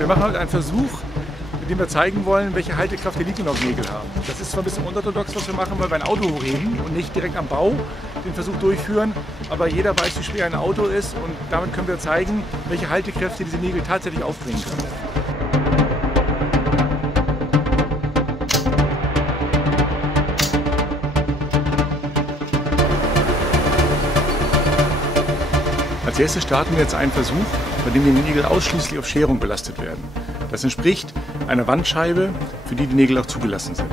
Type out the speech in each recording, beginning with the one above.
Wir machen heute einen Versuch, mit dem wir zeigen wollen, welche Haltekraft die Lithium-Nägel haben. Das ist zwar ein bisschen unorthodox, was wir machen, weil wir ein Auto hochheben und nicht direkt am Bau den Versuch durchführen. Aber jeder weiß, wie schwer ein Auto ist und damit können wir zeigen, welche Haltekräfte diese Nägel tatsächlich aufbringen können. Als erstes starten wir jetzt einen Versuch, bei dem die Nägel ausschließlich auf Scherung belastet werden. Das entspricht einer Wandscheibe, für die die Nägel auch zugelassen sind.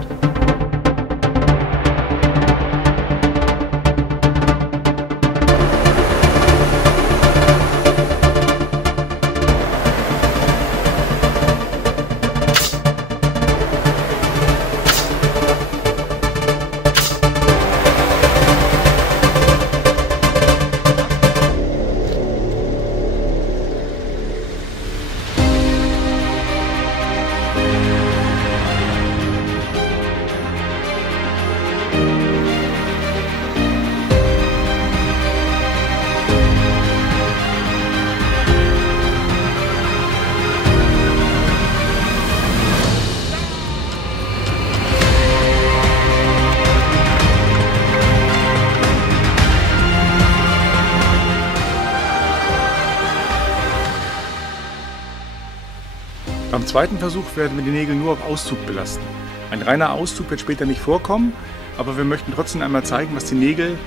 Beim zweiten Versuch werden wir die Nägel nur auf Auszug belasten. Ein reiner Auszug wird später nicht vorkommen, aber wir möchten trotzdem einmal zeigen, was die Nägel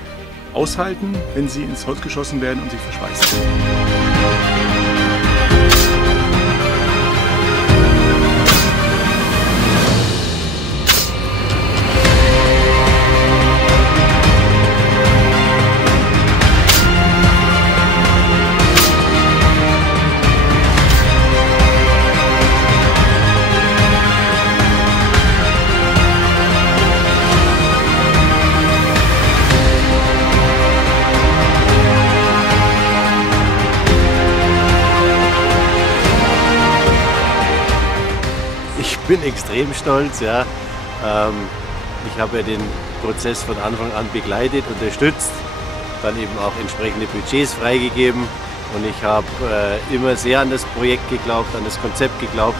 aushalten, wenn sie ins Holz geschossen werden und sich verschweißen. Ich bin extrem stolz. Ja. Ich habe ja den Prozess von Anfang an begleitet, unterstützt, dann eben auch entsprechende Budgets freigegeben und ich habe immer sehr an das Projekt geglaubt, an das Konzept geglaubt